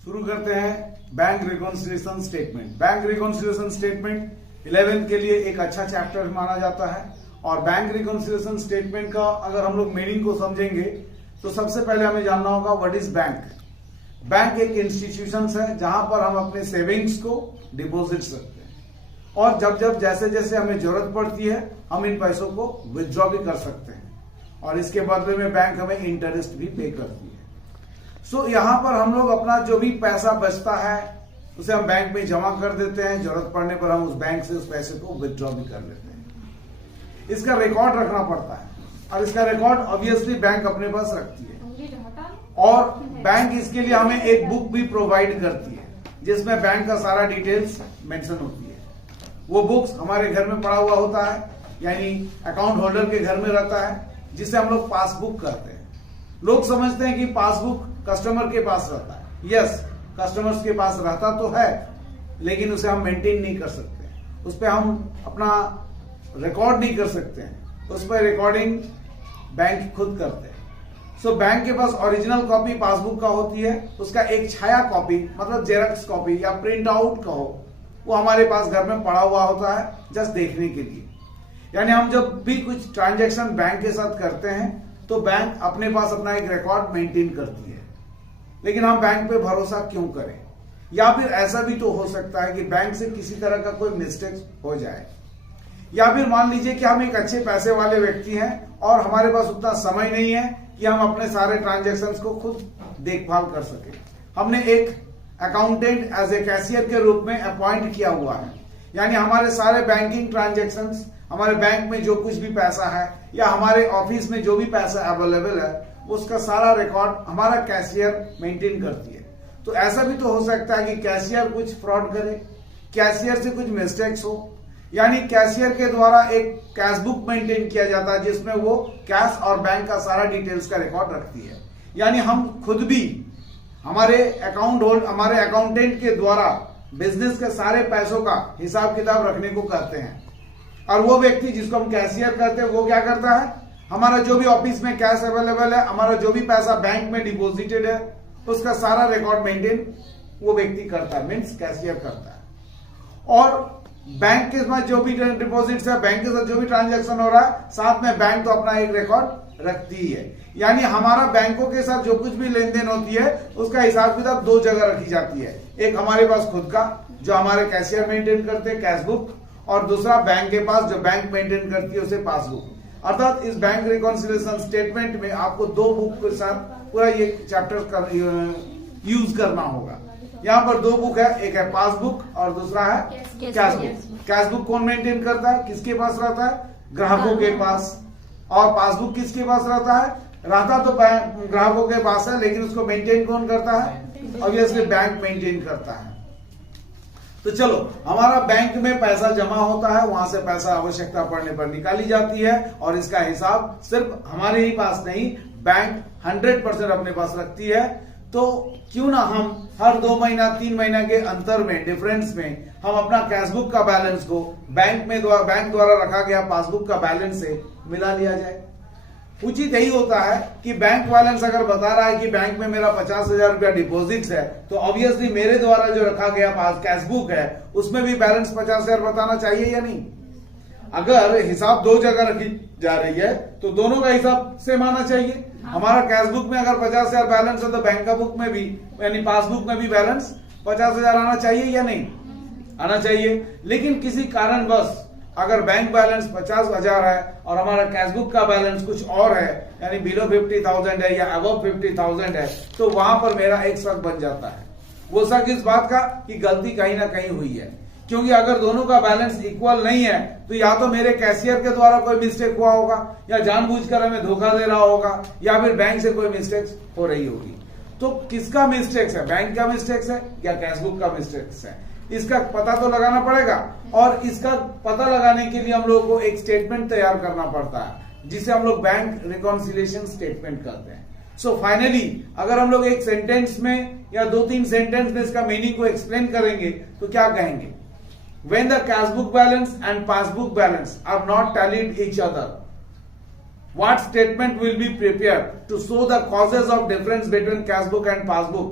शुरू करते हैं bank reconciliation statement. Bank reconciliation statement 11 के लिए एक अच्छा चैप्टर माना जाता है। और बैंक रिकॉन्सिलिएशन स्टेटमेंट का अगर हम लोग मीनिंग को समझेंगे तो सबसे पहले हमें जानना होगा व्हाट इज बैंक। बैंक एक इंस्टीट्यूशन है जहां पर हम अपने सेविंग्स को डिपॉजिट सकते हैं और जब जैसे जैसे हमें जरूरत पड़ती है हम इन पैसों को विथड्रॉ भी कर सकते हैं और इसके बदले में बैंक हमें इंटरेस्ट भी पे करती है। सो यहां पर हम लोग अपना जो भी पैसा बचता है उसे हम बैंक में जमा कर देते हैं, जरूरत पड़ने पर हम उस बैंक से उस पैसे को विथड्रॉ भी कर लेते हैं। इसका रिकॉर्ड रखना पड़ता है और इसका रिकॉर्ड ऑब्वियसली बैंक अपने पास रखती है और बैंक इसके लिए हमें एक बुक भी प्रोवाइड करती है जिसमें बैंक का सारा डिटेल्स मेंशन होती है। वो बुक्स हमारे घर में पड़ा हुआ होता है, यानी अकाउंट होल्डर के घर में रहता है, जिसे हम लोग पासबुक कहते हैं। लोग समझते हैं कि पासबुक कस्टमर के पास रहता है। यस, कस्टमर्स के पास रहता तो है, लेकिन उसे हम मेंटेन नहीं कर सकते, उस पर हम अपना रिकॉर्ड नहीं कर सकते हैं, उस पर रिकॉर्डिंग बैंक खुद करते हैं। सो बैंक के पास ओरिजिनल कॉपी पासबुक का होती है, उसका एक छाया कॉपी मतलब जेरॉक्स कॉपी या प्रिंट आउट कहो, वो हमारे पास घर में पड़ा हुआ होता है जस्ट देखने के लिए। यानी हम जब भी कुछ ट्रांजैक्शन बैंक के साथ करते हैं तो बैंक अपने पास अपना एक रिकॉर्ड मेंटेन करती है। लेकिन हम बैंक पे भरोसा क्यों करें? या फिर ऐसा भी तो हो सकता है कि बैंक से किसी तरह का कोई मिस्टेक हो जाए, या फिर मान लीजिए कि हम एक अच्छे पैसे वाले व्यक्ति हैं और हमारे पास उतना समय नहीं है कि हम अपने सारे ट्रांजैक्शंस को खुद देखभाल कर सके। हमने एक अकाउंटेंट एज ए कैशियर के रूप में अपॉइंट किया हुआ है, यानी हमारे सारे बैंकिंग ट्रांजैक्शंस, हमारे बैंक में जो कुछ भी पैसा है या हमारे ऑफिस में जो भी पैसा अवेलेबल है उसका सारा रिकॉर्ड हमारा कैशियर मेंटेन करती है। तो ऐसा भी तो हो सकता है कि कैशियर कुछ फ्रॉड करे, कैशियर से कुछ मिस्टेक्स हो, यानी कैशियर के द्वारा एक कैश बुक मेंटेन किया जाता है जिसमें वो कैश और बैंक का सारा डिटेल्स का रिकॉर्ड रखती है। यानी हम खुद भी हमारे अकाउंटेंट के द्वारा बिजनेस के सारे पैसों का हिसाब किताब रखने को कहते हैं। और वो व्यक्ति जिसको हम कैशियर कहते हैं वो क्या करता है, हमारा जो भी ऑफिस में कैश अवेलेबल है, हमारा जो भी पैसा बैंक में डिपॉजिटेड है, उसका सारा रिकॉर्ड मेंटेन वो व्यक्ति करता है, मीन्स कैशियर करता है। और बैंक के साथ जो भी डिपॉजिट्स है, बैंक के साथ जो भी ट्रांजैक्शन हो रहा है, साथ में बैंक तो अपना एक रिकॉर्ड रखती ही है। यानी हमारा बैंकों के साथ जो कुछ भी लेन देन होती है उसका हिसाब किताब दो जगह रखी जाती है। एक हमारे पास खुद का जो हमारे कैशियर मेंटेन करते हैं कैश बुक, और दूसरा बैंक के पास जो बैंक मेंटेन करती है उसे पासबुक। अर्थात इस बैंक रिकॉन्सिलिएशन स्टेटमेंट में आपको दो बुक के साथ पूरा ये चैप्टर यूज करना होगा। यहाँ पर दो बुक है, एक है पासबुक और दूसरा है कैश बुक। कैश बुक कौन मेंटेन करता है, किसके पास रहता है? ग्राहकों के पास। और पासबुक किसके पास रहता है? रहता तो ग्राहकों के पास है, लेकिन उसको मेंटेन कौन करता है? ऑब्वियसली बैंक मेंटेन करता है। तो चलो, हमारा बैंक में पैसा जमा होता है, वहां से पैसा आवश्यकता पड़ने पर निकाली जाती है और इसका हिसाब सिर्फ हमारे ही पास नहीं, बैंक 100% अपने पास रखती है। तो क्यों ना हम हर 2 महीना 3 महीना के अंतर में, डिफरेंस में, हम अपना कैशबुक का बैलेंस को बैंक द्वारा रखा गया पासबुक का बैलेंस से मिला लिया जाए। उचित यही होता है कि बैंक बैलेंस अगर बता रहा है कि बैंक में मेरा 50,000 रुपया डिपॉजिट है, तो ऑब्वियसली मेरे द्वारा जो रखा गया पास कैशबुक है उसमें भी बैलेंस 50,000 बताना चाहिए या नहीं? अगर हिसाब दो जगह रखी जा रही है तो दोनों का हिसाब सेम आना चाहिए। हमारा कैशबुक में अगर 50,000 बैलेंस है तो बैंक का बुक में भी, यानी पासबुक में भी बैलेंस 50,000 आना चाहिए या नहीं? आना चाहिए। लेकिन किसी कारणवश अगर बैंक बैलेंस 50,000 है और हमारा कैशबुक का बैलेंस कुछ और है, यानी बिलो 50,000 है या अबव 50,000 है, तो वहां पर मेरा एक शक बन जाता है। वो शक इस बात का कि गलती कहीं ना कहीं हुई है, क्योंकि अगर दोनों का बैलेंस इक्वल नहीं है तो या तो मेरे कैशियर के द्वारा कोई मिस्टेक हुआ होगा, या जानबूझकर हमें धोखा दे रहा होगा, या फिर बैंक से कोई मिस्टेक हो रही होगी। तो किसका मिस्टेक्स है, बैंक का मिस्टेक्स है या कैशबुक का मिस्टेक्स है? इसका पता तो लगाना पड़ेगा और इसका पता लगाने के लिए हम लोगों को एक स्टेटमेंट तैयार करना पड़ता है जिसे हम लोग बैंक रिकॉन्सिलिएशन स्टेटमेंट कहते हैं। सो फाइनली अगर हम लोग एक सेंटेंस में या 2-3 सेंटेंस में इसका मीनिंग को एक्सप्लेन करेंगे तो क्या कहेंगे? When the cash book balance and passbook balance are not tallied each other, what statement will be prepared to show the causes of difference between cash book and passbook?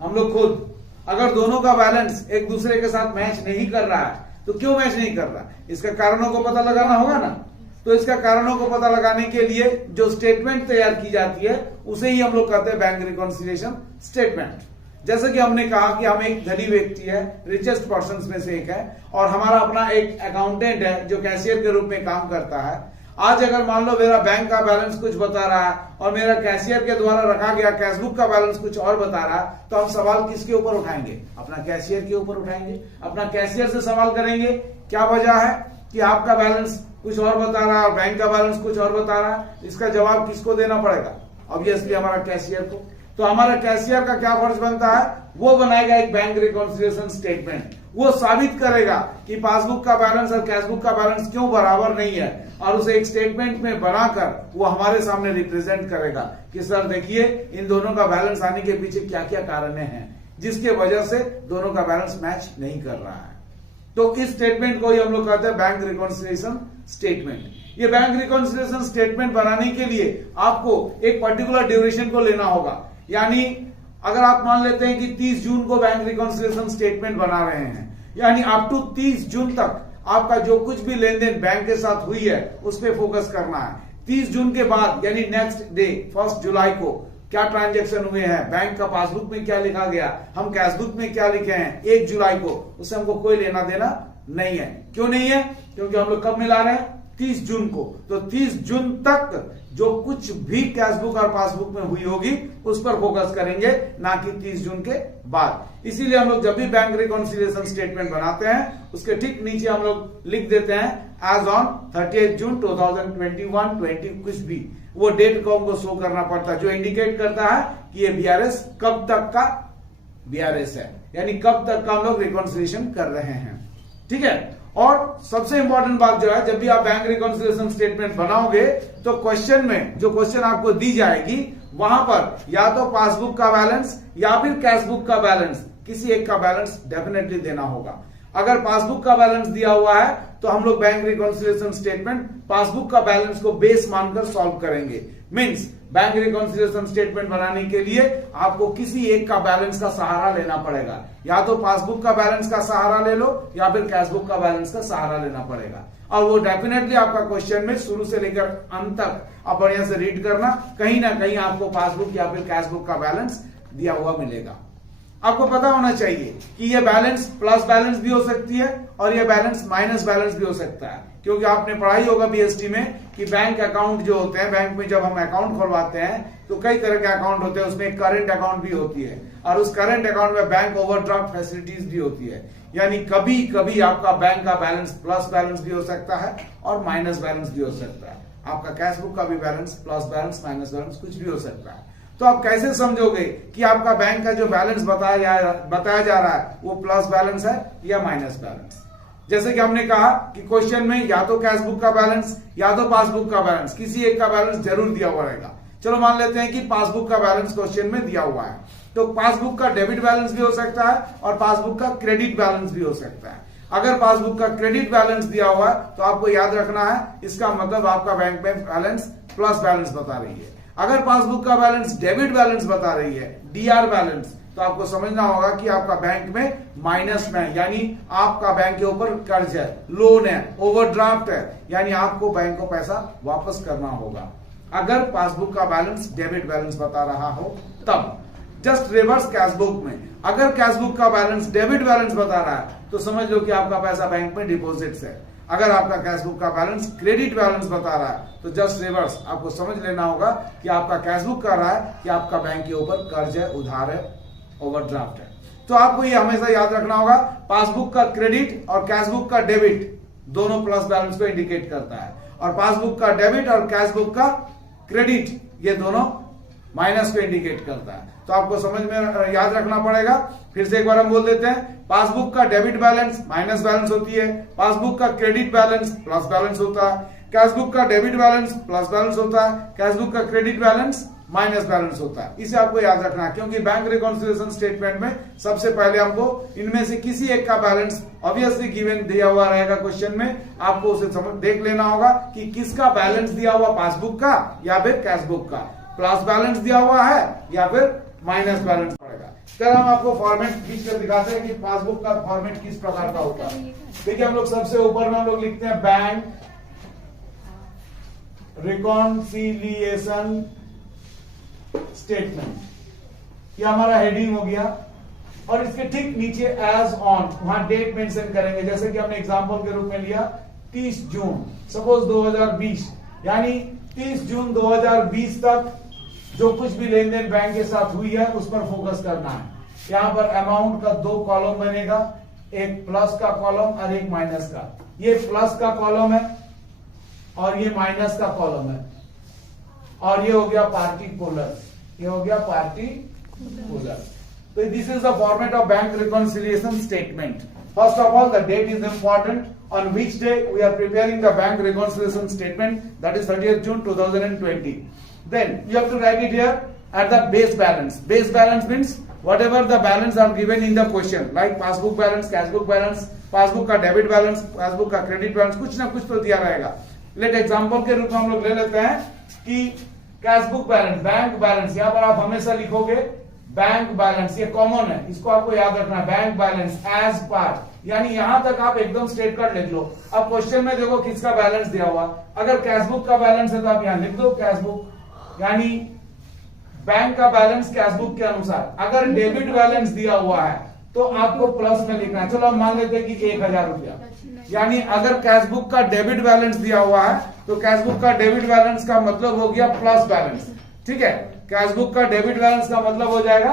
हम लोग खुद, अगर दोनों का बैलेंस एक दूसरे के साथ मैच नहीं कर रहा है तो क्यों मैच नहीं कर रहा, इसका कारणों को पता लगाना होगा ना। तो इसका कारणों को पता लगाने के लिए जो स्टेटमेंट तैयार की जाती है उसे ही हम लोग कहते हैं बैंक रिकॉन्सिलिएशन स्टेटमेंट। जैसे कि हमने कहा कि हम एक धनी व्यक्ति है, रिचेस्ट पर्सन में से एक है, और हमारा अपना एक अकाउंटेंट है जो कैशियर के रूप में काम करता है। आज अगर मान लो मेरा बैंक का बैलेंस कुछ बता रहा है और मेरा कैशियर के द्वारा रखा गया कैशबुक का बैलेंस कुछ और बता रहा है, तो हम सवाल किसके ऊपर उठाएंगे, अपना कैशियर के ऊपर उठाएंगे, अपना कैशियर से सवाल करेंगे क्या वजह है कि आपका बैलेंस कुछ और बता रहा है और बैंक का बैलेंस कुछ और बता रहा है। इसका जवाब किसको देना पड़ेगा, ऑब्वियसली हमारा कैशियर को। तो हमारा कैशियर का क्या फर्ज बनता है, वो बनाएगा एक बैंक रिकॉन्सिलिएशन स्टेटमेंट। वो साबित करेगा कि पासबुक का बैलेंस और कैशबुक का बैलेंस क्यों बराबर नहीं है, और उसे एक स्टेटमेंट में बनाकर वो हमारे सामने रिप्रेजेंट करेगा कि सर देखिए इन दोनों का बैलेंस आने के पीछे क्या क्या कारण हैं जिसके वजह से दोनों का बैलेंस मैच नहीं कर रहा है। तो इस स्टेटमेंट को ही हम लोग कहते हैं बैंक रिकॉन्सिलिएशन स्टेटमेंट। ये बैंक रिकॉन्सिलिएशन स्टेटमेंट बनाने के लिए आपको एक पर्टिकुलर ड्यूरेशन को लेना होगा। यानी अगर आप मान लेते हैं कि 30 जून को बैंक रिकॉन्सिलिएशन स्टेटमेंट बना रहे हैं, यानी अप टू 30 जून तक आपका जो कुछ भी लेन देन बैंक के साथ हुई है उस पर फोकस करना है। 30 जून के बाद यानी नेक्स्ट डे 1 जुलाई को क्या ट्रांजैक्शन हुए हैं, बैंक का पासबुक में क्या लिखा गया, हम कैशबुक में क्या लिखे हैं 1 जुलाई को, उससे हमको कोई लेना देना नहीं है। क्यों नहीं है, क्योंकि हम लोग कब मिला रहे हैं 30 जून को। तो 30 जून तक जो कुछ भी कैशबुक और पासबुक में हुई होगी उस पर फोकस करेंगे, ना कि 30 जून के बाद। इसीलिए हम लोग जब भी बैंक रिकॉन्सिलिएशन स्टेटमेंट बनाते हैं उसके ठीक नीचे हम लोग लिख देते हैं एज ऑन 30 जून 2021, 20 कुछ भी वो डेट को हमको शो करना पड़ता है, जो इंडिकेट करता है कि ये बीआरएस कब तक का बीआरएस है, यानी कब तक का हम लोग रिकॉन्सिलिएशन कर रहे हैं। ठीक है। और सबसे इंपॉर्टेंट बात जो है, जब भी आप बैंक रिकॉन्सिलिएशन स्टेटमेंट बनाओगे तो क्वेश्चन में जो क्वेश्चन आपको दी जाएगी वहां पर या तो पासबुक का बैलेंस या फिर कैशबुक का बैलेंस, किसी एक का बैलेंस डेफिनेटली देना होगा। अगर पासबुक का बैलेंस दिया हुआ है तो हम लोग बैंक रिकॉन्सिलिएशन स्टेटमेंट पासबुक का बैलेंस को बेस मानकर सॉल्व करेंगे। मींस बैंक रिकॉन्सिलिएशन स्टेटमेंट बनाने के लिए आपको किसी एक का बैलेंस का सहारा लेना पड़ेगा, या तो पासबुक का बैलेंस का सहारा ले लो या फिर कैशबुक का बैलेंस का सहारा लेना पड़ेगा। और वो डेफिनेटली आपका क्वेश्चन में शुरू से लेकर अंत तक आप बढ़िया से रीड करना, कहीं ना कहीं आपको पासबुक या फिर कैशबुक का बैलेंस दिया हुआ मिलेगा। आपको पता होना चाहिए कि ये बैलेंस प्लस बैलेंस भी हो सकती है और ये बैलेंस माइनस बैलेंस भी हो सकता है, क्योंकि आपने पढ़ाई होगा बीएसटी में कि बैंक अकाउंट जो होते हैं, बैंक में जब हम अकाउंट खोलवाते हैं तो कई तरह के अकाउंट होते हैं, उसमें करंट अकाउंट भी होती है और उस करंट अकाउंट में बैंक ओवरड्राफ्ट फैसिलिटीज भी होती है। यानी कभी कभी आपका बैंक का बैलेंस प्लस बैलेंस भी हो सकता है और माइनस बैलेंस भी हो सकता है। आपका कैशबुक का भी balance plus balance minus balance कुछ भी हो सकता है। तो आप कैसे समझोगे कि आपका बैंक का जो बैलेंस बताया जा रहा है वो प्लस बैलेंस है या माइनस बैलेंस। जैसे कि हमने कहा कि क्वेश्चन में या तो कैशबुक का बैलेंस या तो पासबुक का बैलेंस, किसी एक का बैलेंस जरूर दिया हुआ रहेगा। चलो मान लेते हैं कि पासबुक का बैलेंस क्वेश्चन में दिया हुआ है, तो पासबुक का डेबिट बैलेंस भी हो सकता है और पासबुक का क्रेडिट बैलेंस भी हो सकता है। अगर पासबुक का क्रेडिट बैलेंस दिया हुआ है तो आपको याद रखना है, इसका मतलब आपका बैंक में बैलेंस प्लस बैलेंस बता रही है। अगर पासबुक का बैलेंस डेबिट बैलेंस बता रही है, डीआर बैलेंस, तो आपको समझना होगा कि आपका बैंक में माइनस में है, यानी आपका बैंक के ऊपर कर्ज है, लोन है, ओवरड्राफ्ट है, यानी आपको बैंक को पैसा वापस करना होगा। अगर पासबुक का बैलेंस डेबिट बैलेंस बता रहा हो तब। जस्ट रिवर्स कैशबुक में, अगर कैशबुक का बैलेंस डेबिट बैलेंस बता रहा है तो समझ लो कि आपका पैसा बैंक में डिपॉजिट्स है। अगर आपका कैशबुक का बैलेंस क्रेडिट बैलेंस बता रहा है तो जस्ट रिवर्स, आपको समझ लेना होगा कि आपका कैशबुक कर रहा है कि आपका बैंक के ऊपर कर्ज है, उधार है, ओवरड्राफ्ट है। तो आपको ये हमेशा याद रखना होगा, पासबुक का क्रेडिट और कैशबुक का डेबिट दोनों प्लस बैलेंस को इंडिकेट करता है, और पासबुक का डेबिट और कैशबुक का क्रेडिट ये दोनों माइनस को इंडिकेट करता है। तो आपको समझ में याद रखना पड़ेगा। फिर से एक बार हम बोल देते हैं, पासबुक का डेबिट बैलेंस माइनस बैलेंस होती है, पासबुक का क्रेडिट बैलेंस प्लस बैलेंस होता है, कैशबुक का डेबिट बैलेंस प्लस बैलेंस होता है, कैशबुक का क्रेडिट बैलेंस माइनस बैलेंस होता है। इसे आपको याद रखना है, क्योंकि बैंक रिकॉन्सिलिएशन स्टेटमेंट में सबसे पहले हमको इनमें से किसी एक का बैलेंस ऑब्वियसली गिवन दिया हुआ रहेगा क्वेश्चन में, आपको उसे देख लेना होगा कि किसका बैलेंस दिया हुआ, पासबुक का या फिर कैशबुक का, प्लस बैलेंस दिया हुआ है या फिर माइनस बैलेंस पड़ेगा। चलो हम आपको फॉर्मेट खींच कर दिखाते हैं कि पासबुक का फॉर्मेट किस प्रकार का होता है। देखिए हम लोग सबसे ऊपर में हम लोग लिखते हैं बैंक रिकॉन्सिलिएशन स्टेटमेंट, ये हमारा हेडिंग हो गया। और इसके ठीक नीचे एज ऑन, वहां डेट मेंशन करेंगे, जैसे कि हमने एग्जांपल के रूप में लिया 30 जून सपोज 2020, यानी 30 जून 2020 तक जो कुछ भी लेन देन बैंक के साथ हुई है उस पर फोकस करना है। यहां पर अमाउंट का 2 कॉलम बनेगा, एक प्लस का कॉलम और एक माइनस का। ये प्लस का कॉलम है और ये माइनस का कॉलम है, और ये हो गया पार्टिकुलर, ये हो गया particular. So this is the format of bank reconciliation statement. First of all, the date is important. On which day we are preparing the bank reconciliation statement, that is 30th June 2020. Then you have to write it here at the base balance. Base balance means whatever the balance are given in the question, like passbook balance, cash book balance, passbook का debit balance, passbook का credit balance, कुछ ना कुछ तो दिया रहेगा। Let example के रूप में हम लोग ले लेते हैं कि cash book balance, bank balance, यहाँ पर आप हमेशा लिखोगे बैंक बैलेंस, ये कॉमन है, इसको आपको याद रखना है। बैंक बैलेंस एज पार्ट, यानी यहां तक आप एकदम स्ट्रेट कट लिख लो। अब क्वेश्चन में देखो किसका बैलेंस दिया हुआ, अगर कैश बुक का बैलेंस है तो आप यहां लिख दो कैश बुक, यानी बैंक का बैलेंस कैश बुक के अनुसार। अगर डेबिट बैलेंस दिया हुआ है तो आपको प्लस में लिखना है। चलो हम मान लेते हैं कि 1000 रुपया, यानी अगर कैश बुक का डेबिट बैलेंस दिया हुआ है तो कैश बुक का डेबिट बैलेंस का मतलब हो गया प्लस बैलेंस, ठीक है। कैश बुक का डेबिट बैलेंस का मतलब हो जाएगा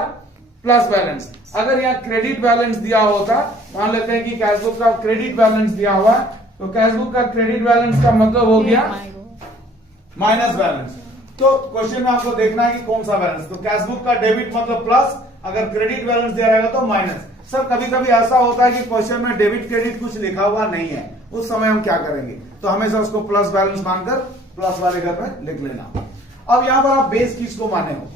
प्लस बैलेंस। अगर यहाँ क्रेडिट बैलेंस दिया होता, मान लेते हैं कि कैश बुक का क्रेडिट बैलेंस दिया हुआ है, तो कैश बुक का क्रेडिट बैलेंस का मतलब हो गया माइनस बैलेंस। तो क्वेश्चन में आपको देखना है कि कौन सा बैलेंस, तो कैश बुक का डेबिट मतलब प्लस, अगर क्रेडिट बैलेंस दिया रहेगा तो माइनस। सर कभी कभी ऐसा होता है कि क्वेश्चन में डेबिट क्रेडिट कुछ लिखा हुआ नहीं है, उस समय हम क्या करेंगे, तो हमेशा उसको प्लस बैलेंस मानकर प्लस वाले घर में लिख लेना। अब यहां पर आप बेस किसको माने हो,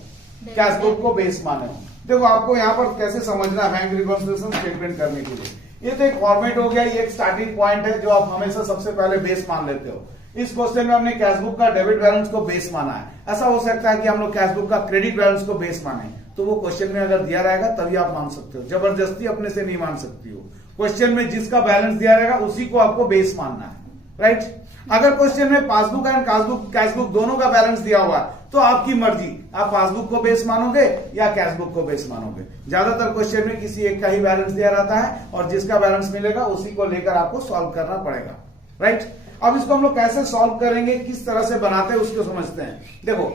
कैश बुक को बेस माने हो। देखो आपको यहां पर कैसे समझना है बैंक रिकॉन्सिलिएशन स्टेटमेंट करने के लिए। ये तो एक फॉर्मेट हो गया, ये एक स्टार्टिंग पॉइंट है जो आप हमेशा सबसे पहले बेस मान लेते हो। इस क्वेश्चन में हमने कैश बुक का डेबिट बैलेंस को बेस माना है। ऐसा हो सकता है कि हम लोग कैश बुक का क्रेडिट बैलेंस को बेस माने, तो वो क्वेश्चन में अगर दिया रहेगा तभी आप मान सकते हो, जबरदस्ती अपने से नहीं मान सकती हो। क्वेश्चन में जिसका बैलेंस दिया रहेगा उसी को आपको बेस मानना है, राइट। अगर क्वेश्चन में पासबुक एंड कैश बुक दोनों का बैलेंस दिया हुआ है तो आपकी मर्जी, आप पासबुक को बेस मानोगे या कैश बुक को बेस मानोगे। ज्यादातर क्वेश्चन में किसी एक का ही बैलेंस दिया रहता है और जिसका बैलेंस मिलेगा उसी को लेकर आपको सॉल्व करना पड़ेगा, राइट। अब इसको हम लोग कैसे सॉल्व करेंगे, किस तरह से बनाते हैं उसको समझते हैं। देखो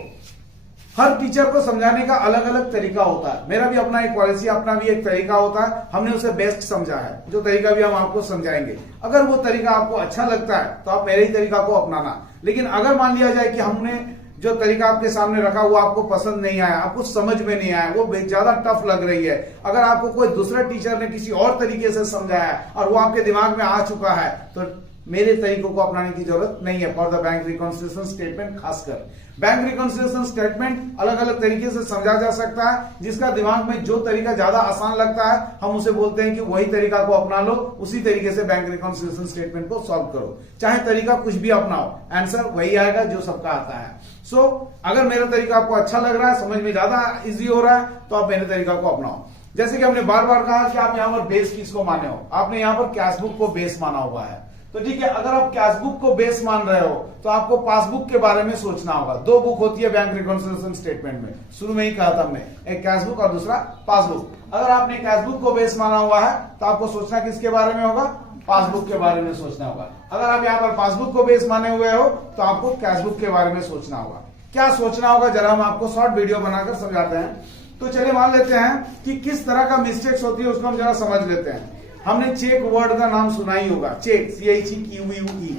हर टीचर को समझाने का अलग अलग तरीका होता है, मेरा भी अपना एक पॉलिसी, अपना भी एक तरीका होता है, हमने उसे बेस्ट समझा है, जो तरीका भी हम आपको समझाएंगे। अगर वो तरीका आपको अच्छा लगता है तो आप मेरे ही तरीका को अपनाना, लेकिन अगर मान लिया जाए कि हमने जो तरीका आपके सामने रखा वो आपको पसंद नहीं आया, आपको समझ में नहीं आया, वो ज्यादा टफ लग रही है, अगर आपको कोई दूसरा टीचर ने किसी और तरीके से समझाया और वो आपके दिमाग में आ चुका है, तो मेरे तरीकों को अपनाने की जरूरत नहीं है for the bank reconciliation statement. खासकर बैंक रिकॉन्सिलिएशन स्टेटमेंट अलग अलग तरीके से समझा जा सकता है, जिसका दिमाग में जो तरीका ज्यादा आसान लगता है हम उसे बोलते हैं कि वही तरीका को अपना लो, उसी तरीके से बैंक रिकॉन्सिलिएशन स्टेटमेंट को सॉल्व करो। चाहे तरीका कुछ भी अपनाओ, आंसर वही आएगा जो सबका आता है। सो अगर मेरा तरीका आपको अच्छा लग रहा है, समझ में ज्यादा इजी हो रहा है, तो आप मेरे तरीका को अपनाओ। जैसे कि हमने बार बार कहा कि आप यहाँ पर बेस किसको माने हो, आपने यहाँ पर कैश बुक को बेस माना हुआ है, तो ठीक है। अगर आप कैश बुक को बेस मान रहे हो तो आपको पासबुक के बारे में सोचना होगा। दो बुक होती है बैंक रिकॉन्सिलिएशन स्टेटमेंट में, शुरू में ही कहा था हमने, एक कैश बुक और दूसरा पासबुक। अगर आपने कैश बुक को बेस माना हुआ है तो आपको सोचना किसके बारे में होगा, पासबुक के बारे में सोचना होगा। अगर आप यहाँ पर पासबुक को बेस माने हुए हो तो आपको कैश बुक के बारे में सोचना होगा। क्या सोचना होगा जरा हम आपको शॉर्ट वीडियो बनाकर समझाते हैं। तो चलिए मान लेते हैं कि किस तरह का मिस्टेक्स होती है उसको हम जरा समझ लेते हैं। हमने चेक वर्ड का नाम सुना ही होगा, चेक, CHEQUE,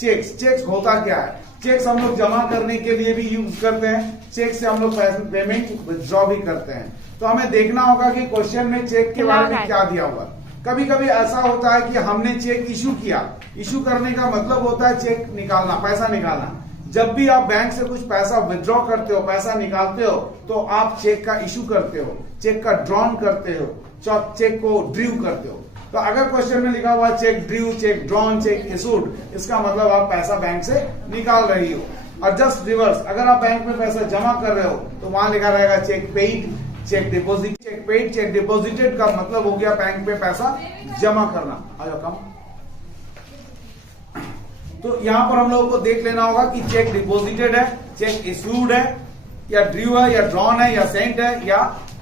चेक्स। चेक्स होता क्या है, चेक्स हम लोग जमा करने के लिए भी यूज करते हैं, चेक से हम लोग पेमेंट विथड्रॉ भी करते हैं। तो हमें देखना होगा कि क्वेश्चन में चेक के बारे में क्या दिया हुआ। कभी कभी ऐसा होता है कि हमने चेक इशू किया, इशू करने का मतलब होता है चेक निकालना, पैसा निकालना। जब भी आप बैंक से कुछ पैसा विथड्रॉ करते हो, पैसा निकालते हो, तो आप चेक का इशू करते हो, चेक का ड्रॉन करते हो, चेक को ड्रीव करते हो। तो अगर क्वेश्चन में लिखा हुआ cheque drew, cheque drawn, cheque issued, इसका मतलब आप पैसा बैंक से निकाल रही हो। और जस्ट रिवर्स, अगर आप बैंक में पैसा जमा कर रहे हो तो वहां लिखा रहेगा cheque paid, cheque deposit, cheque paid, cheque deposited का मतलब हो गया बैंक पे पैसा जमा करना। आ जाओ कम। तो यहां पर हम लोगों को देख लेना होगा कि चेक डिपॉजिटेड है, चेक इश्यूड है, या ड्रू है, या ड्रॉन है, या सेंट है, या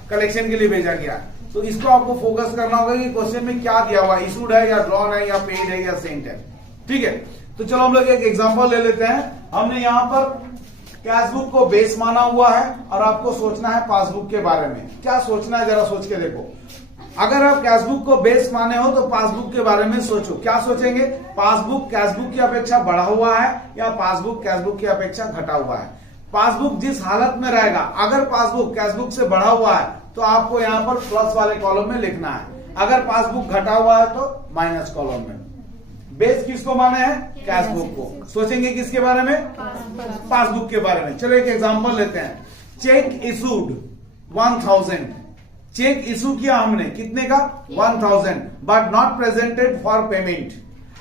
कलेक्शन के लिए भेजा गया है। तो इसको आपको फोकस करना होगा कि क्वेश्चन में क्या दिया हुआ है, इशूड है, या ड्रॉन है, या पेड है, या सेंट है। ठीक है, तो चलो हम लोग एक एग्जांपल ले लेते हैं। हमने यहां पर कैशबुक को बेस माना हुआ है और आपको सोचना है पासबुक के बारे में। क्या सोचना है जरा सोच के देखो। अगर आप कैशबुक को बेस माने हो तो पासबुक के बारे में सोचो। क्या सोचेंगे? पासबुक कैशबुक की अपेक्षा बढ़ा हुआ है या पासबुक कैशबुक की अपेक्षा घटा हुआ है। पासबुक जिस हालत में रहेगा, अगर पासबुक कैशबुक से बढ़ा हुआ है तो आपको यहां पर प्लस वाले कॉलम में लिखना है, अगर पासबुक घटा हुआ है तो माइनस कॉलम में। बेस किसको माने हैं? कैशबुक को। सोचेंगे किसके बारे में? पासबुक के बारे में। चलो एक एग्जांपल लेते हैं। चेक इशूड 1000, चेक इशू किया हमने कितने का? 1000, but not presented for payment.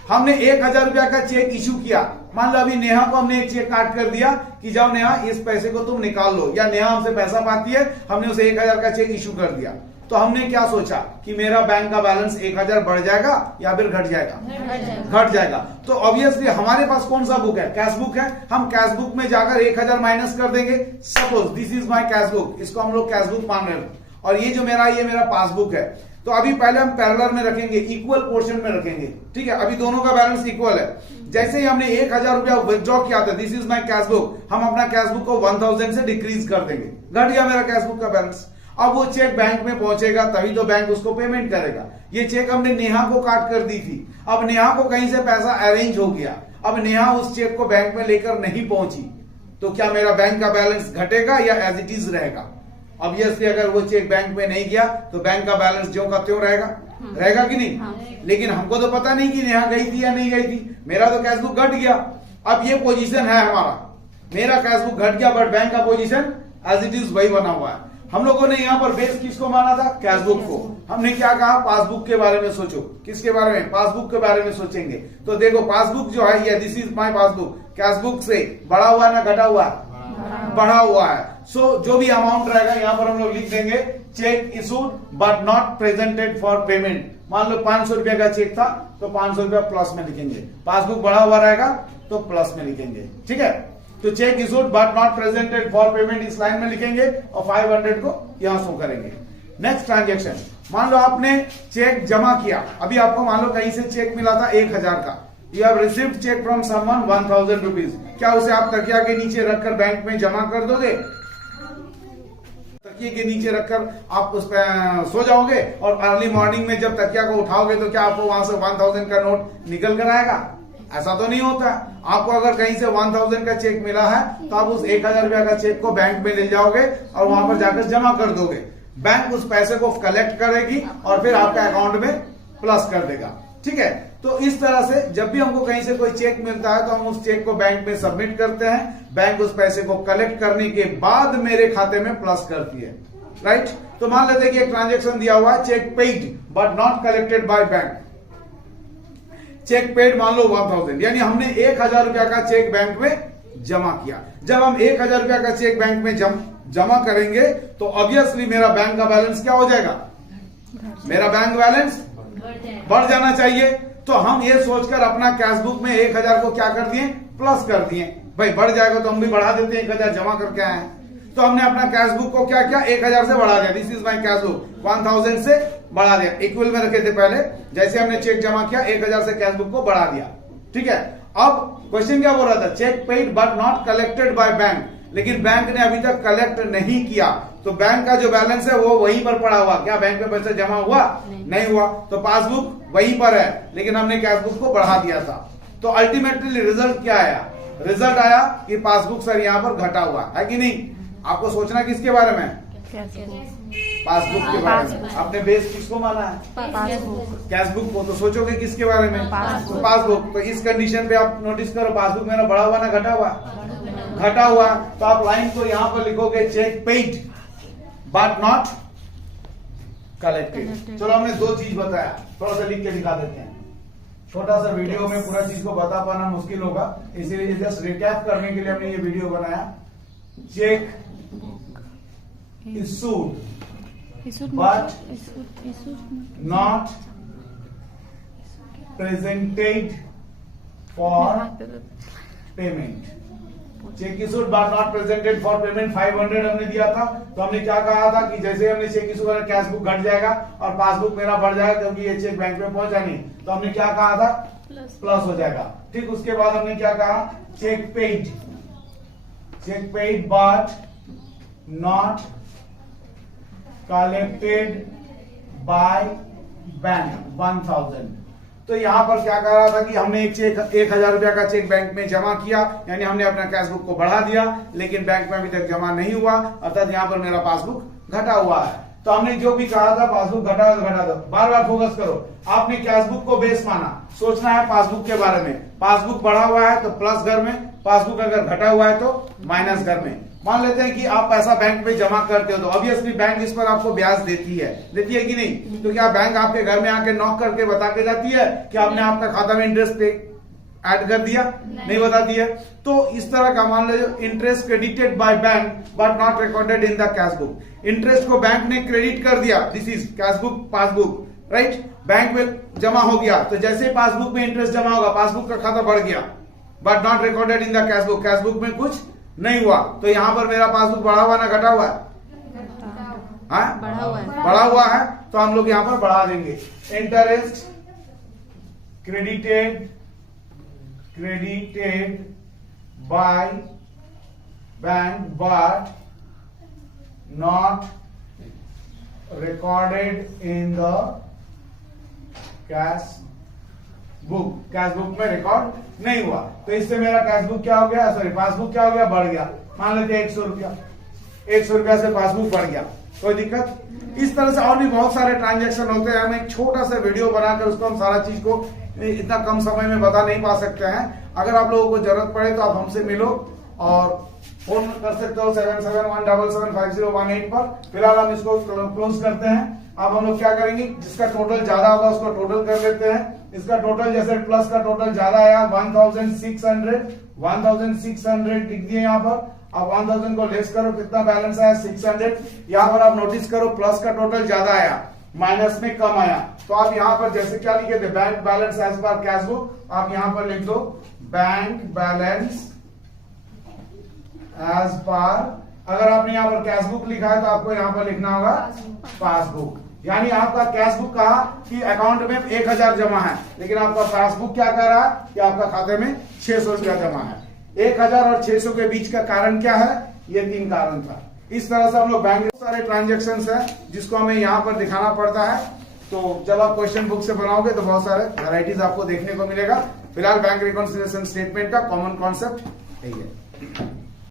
हमने 1000 रुपया का चेक इशू किया। मान लो अभी नेहा को हमने एक चेक काट कर दिया कि जाओ नेहा इस पैसे को तुम निकाल लो, या नेहा हमसे पैसा पाती है, हमने उसे 1000 का चेक इशू कर दिया। तो हमने क्या सोचा कि मेरा बैंक का बैलेंस 1000 बढ़ जाएगा या फिर घट जाएगा? घट जाएगा। तो ऑब्वियसली हमारे पास कौन सा बुक है? कैशबुक है। हम कैशबुक में जाकर 1000 माइनस कर देंगे। Suppose this is my cashbook, इसको हम लोग कैशबुक मान रहे हैं, और ये जो मेरा पासबुक है। तो अभी पहले हम पैरेलल में रखेंगे, इक्वल पोर्शन में रखेंगे। ठीक है, अभी दोनों का बैलेंस इक्वल है। जैसे ही हमने 1000 रुपया विथड्रॉ किया था, दिस इज माई कैशबुक, हम अपना कैशबुक को 1000 से डिक्रीज कर देंगे, घट गया मेरा कैशबुक का बैलेंस। अब वो चेक बैंक में पहुंचेगा तभी तो बैंक उसको पेमेंट करेगा। ये चेक हमने नेहा को काट कर दी थी, अब नेहा को कहीं से पैसा अरेंज हो गया, अब नेहा उस चेक को बैंक में लेकर नहीं पहुंची, तो क्या मेरा बैंक का बैलेंस घटेगा या एज इट इज रहेगा? ऑब्वियसली अगर वो चेक बैंक में नहीं गया तो बैंक का बैलेंस ज्यों का त्यों रहेगा। रहेगा कि नहीं? लेकिन हमको तो पता नहीं कि नेहा गई थी या नहीं गई थी, मेरा तो कैशबुक घट गया। अब ये पोजीशन है हमारा, मेरा कैशबुक घट गया बट बैंक का पोजीशन एज इट इज वही बना हुआ है। हम लोगों ने यहाँ पर बेस किसको माना था? कैशबुक को। हमने क्या कहा? पासबुक के बारे में सोचो। किसके बारे में? पासबुक के बारे में सोचेंगे। तो देखो पासबुक जो है ये this is my passbook, cashbook से बढ़ा हुआ है ना घटा हुआ है? बढ़ा हुआ है। सो जो भी अमाउंट रहेगा यहाँ पर हम लोग लिख देंगे check issued but not presented for payment. मान लो 500 रुपया का चेक था तो 500 रुपया प्लस में लिखेंगे, पासबुक बढ़ा हुआ रहेगा तो प्लस में लिखेंगे। ठीक है, तो check issued but not presented for payment इस लाइन में लिखेंगे और 500 को यहां शो करेंगे। नेक्स्ट ट्रांजेक्शन, मान लो आपने चेक जमा किया, अभी आपको मान लो कहीं से चेक मिला था 1000 का, you have received cheque from someone 1000 rupees. क्या उसे आप तकिया के नीचे रखकर बैंक में जमा कर दोगे? तकिए के नीचे रखकर आप उस पर सो जाओगे और अर्ली मॉर्निंग में जब तकिया को उठाओगे तो क्या आपको वहां से 1000 का नोट निकल कर आएगा? ऐसा तो नहीं होता। आपको अगर कहीं से 1000 का चेक मिला है तो आप उस 1000 रुपया का चेक को बैंक में ले जाओगे और वहां पर जाकर जमा कर दोगे। बैंक उस पैसे को कलेक्ट करेगी और फिर आपके अकाउंट में प्लस कर देगा। ठीक है, तो इस तरह से जब भी हमको कहीं से कोई चेक मिलता है तो हम उस चेक को बैंक में सबमिट करते हैं, बैंक उस पैसे को कलेक्ट करने के बाद मेरे खाते में प्लस करती है। राइट, तो मान लेते हैं कि एक ट्रांजेक्शन दिया हुआ है, cheque paid but not collected by bank. Cheque paid मान लो 1000, यानी हमने 1000 रुपया का चेक बैंक में जमा किया। जब हम 1000 रुपया का चेक बैंक में जमा करेंगे तो ऑब्वियसली मेरा बैंक का बैलेंस क्या हो जाएगा? मेरा बैंक बैलेंस बढ़ जाना चाहिए। तो हम ये सोचकर अपना कैशबुक में 1000 को क्या कर दिए? प्लस कर दिए। भाई बढ़ जाएगा तो हम भी बढ़ा देते हैं, 1000 जमा करके आए हैं। तो हमने अपना कैशबुक को क्या किया? 1000 से बढ़ा दिया। दिस इज माई कैशबुक, 1000 से बढ़ा दिया। इक्वल में रखे थे पहले, जैसे हमने चेक जमा किया 1000 से कैशबुक को बढ़ा दिया। ठीक है, अब क्वेश्चन क्या बोल रहा था? Cheque paid but not collected by bank, लेकिन बैंक ने अभी तक कलेक्ट नहीं किया तो बैंक का जो बैलेंस है वो वहीं पर पड़ा हुआ। क्या बैंक में पैसा जमा हुआ? नहीं हुआ। तो पासबुक वहीं पर है लेकिन हमने कैशबुक को बढ़ा दिया था। तो अल्टीमेटली रिजल्ट क्या आया? रिजल्ट आया कि पासबुक सर यहाँ पर घटा हुआ है कि नहीं? आपको सोचना किसके बारे में? पासबुक के बारे में। आपने बेस किसको माना है? कैशबुक को। तो सोचोगे किसके बारे में? पासबुक। तो इस कंडीशन पे आप नोटिस करो, पासबुक मेरा बढ़ा हुआ ना घटा हुआ? घटा हुआ। तो आप लाइन को यहां पर लिखोगे cheque paid but not collected. चलो हमने 2 चीज बताया, थोड़ा सा लिख के दिखा देते हैं। छोटा सा वीडियो में पूरा चीज को बता पाना मुश्किल होगा, इसीलिए जस्ट रिकैप करने के लिए हमने ये वीडियो बनाया। Check issued but not presented for payment. Check issued but not presented for payment 500 हमने दिया था, तो हमने क्या कहा था कि जैसे हमने चेक इशू करा कैश बुक घट जाएगा और पासबुक मेरा बढ़ जाएगा क्योंकि ये चेक बैंक में पहुंचा नहीं, तो हमने क्या कहा था प्लस हो जाएगा। ठीक, उसके बाद हमने क्या कहा cheque paid but not collected by bank 1000। तो यहां पर क्या कर रहा था कि हमने एक चेक 1000 रुपया का चेक बैंक में जमा किया, यानी हमने अपना कैश बुक को बढ़ा दिया, लेकिन बैंक में अभी तक जमा नहीं हुआ, अर्थात यहां पर मेरा पासबुक घटा हुआ है। तो हमने जो भी कहा था पासबुक घटा दो, बार बार फोकस करो, आपने कैश बुक को बेस माना, सोचना है पासबुक के बारे में। पासबुक बढ़ा हुआ है तो प्लस घर में, पासबुक अगर घटा हुआ है तो माइनस घर में। मान लेते हैं कि आप पैसा बैंक में जमा करते हो तो ऑब्वियसली बैंक इस पर आपको ब्याज देती है कि नहीं? तो क्या बैंक आपके घर में आके नॉक करके बता के जाती है कि आपने आपका खाता में इंटरेस्ट ऐड कर दिया? नहीं बताती है। तो इस तरह का मान लो interest credited by bank but not recorded in the cash book. Interest को बैंक ने क्रेडिट कर दिया, this is cash book passbook, right? Bank में जमा हो गया, तो जैसे ही पासबुक में इंटरेस्ट जमा होगा पासबुक का खाता बढ़ गया, but not recorded in the cash book, cash book में कुछ नहीं हुआ। तो यहां पर मेरा पासबुक बढ़ा हुआ ना घटा हुआ है? बढ़ा हुआ है, तो हम लोग यहां पर बढ़ा देंगे। Interest credited by bank but not recorded in the cash book में रिकॉर्ड नहीं हुआ, तो इससे मेरा कैश बुक क्या हो गया, सॉरी पासबुक क्या हो गया, बढ़ गया। मान लेते हैं 100 रुपया, 100 रुपया से पासबुक बढ़ गया, कोई दिक्कत? इस तरह से और भी बहुत सारे ट्रांजैक्शन होते हैं। हम एक छोटा सा वीडियो बनाकर उसको हम सारा चीज को इतना कम समय में बता नहीं पा सकते हैं। अगर आप लोगों को जरूरत पड़े तो आप हमसे मिलो और फोन कर सकते हो 7717750118 पर। फिलहाल हम इसको क्लोज करते हैं। अब हम लोग क्या करेंगे, जिसका टोटल ज्यादा होगा उसको टोटल कर लेते हैं। इसका टोटल जैसे प्लस का टोटल ज्यादा आया 1600 लिख दिए यहाँ पर। अब 1000 को लेस करो, कितना बैलेंस आया 600। यहाँ पर आप नोटिस करो प्लस का टोटल ज्यादा आया, माइनस में कम आया। तो आप यहाँ पर जैसे क्या लिखे थे, बैंक बैलेंस एज पर कैश बुक, आप यहाँ पर लिख दो बैंक बैलेंस एज पर। अगर आपने यहाँ पर कैश बुक लिखा है तो आपको यहाँ पर लिखना होगा पासबुक। यानी आपका कैश बुक कहा कि अकाउंट में 1000 जमा है, लेकिन आपका पासबुक क्या कह रहा है कि आपका खाते में 600 रुपया जमा है। 1000 और 600 के बीच का कारण क्या है? ये 3 कारण था। इस तरह से हम लोग बैंक में सारे ट्रांजेक्शन है जिसको हमें यहाँ पर दिखाना पड़ता है। तो जब आप क्वेश्चन बुक से बनाओगे तो बहुत सारे वैरायटीज आपको देखने को मिलेगा। फिलहाल बैंक रिकॉन्सिलिएशन स्टेटमेंट का कॉमन कॉन्सेप्ट यही है।